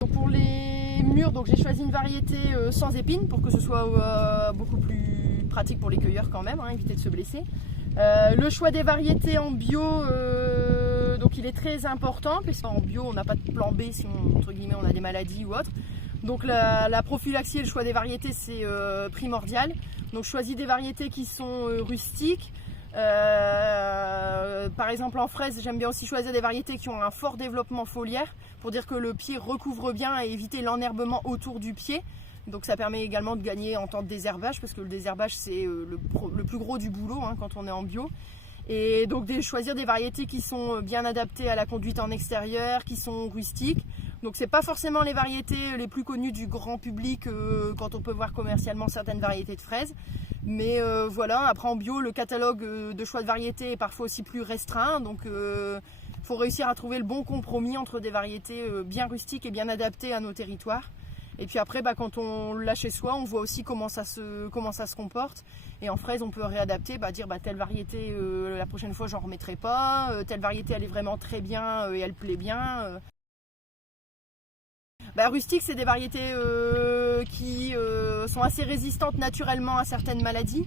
Donc pour les mûres, j'ai choisi une variété sans épines pour que ce soit beaucoup plus pratique pour les cueilleurs quand même, éviter de se blesser. Le choix des variétés en bio, donc il est très important, puisqu'en bio on n'a pas de plan B si entre guillemets on a des maladies ou autre. Donc la prophylaxie et le choix des variétés c'est primordial. Donc je choisis des variétés qui sont rustiques. Par exemple en fraise, j'aime bien aussi choisir des variétés qui ont un fort développement foliaire pour dire que le pied recouvre bien et éviter l'enherbement autour du pied. Donc ça permet également de gagner en temps de désherbage, parce que le désherbage c'est le plus gros du boulot quand on est en bio. Et donc choisir des variétés qui sont bien adaptées à la conduite en extérieur, qui sont rustiques. Donc c'est pas forcément les variétés les plus connues du grand public quand on peut voir commercialement certaines variétés de fraises. Mais voilà, après en bio, le catalogue de choix de variétés est parfois aussi plus restreint. Donc faut réussir à trouver le bon compromis entre des variétés bien rustiques et bien adaptées à nos territoires. Et puis après, quand on l'a chez soi, on voit aussi comment ça se comporte. Et en fraise, on peut réadapter, dire telle variété, la prochaine fois, j'en remettrai pas. Telle variété, elle est vraiment très bien et elle plaît bien. Rustique, c'est des variétés qui sont assez résistantes naturellement à certaines maladies,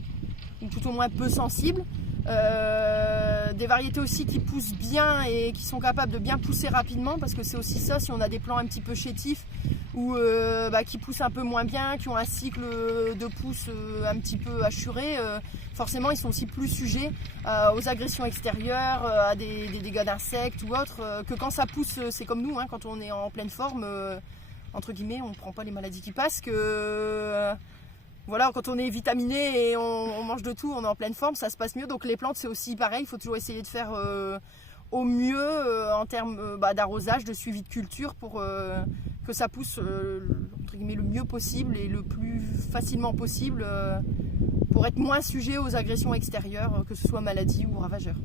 ou tout au moins peu sensibles. Des variétés aussi qui poussent bien et qui sont capables de bien pousser rapidement, parce que c'est aussi ça, si on a des plants un petit peu chétifs ou qui poussent un peu moins bien, qui ont un cycle de pousse un petit peu assuré, forcément ils sont aussi plus sujets aux agressions extérieures, à des dégâts d'insectes ou autres, que quand ça pousse, c'est comme nous, quand on est en pleine forme, entre guillemets, on ne prend pas les maladies qui passent, voilà, quand on est vitaminé et on mange de tout, on est en pleine forme, ça se passe mieux. Donc les plantes c'est aussi pareil, il faut toujours essayer de faire au mieux en termes d'arrosage, de suivi de culture pour que ça pousse entre guillemets, le mieux possible et le plus facilement possible pour être moins sujet aux agressions extérieures, que ce soit maladies ou ravageurs.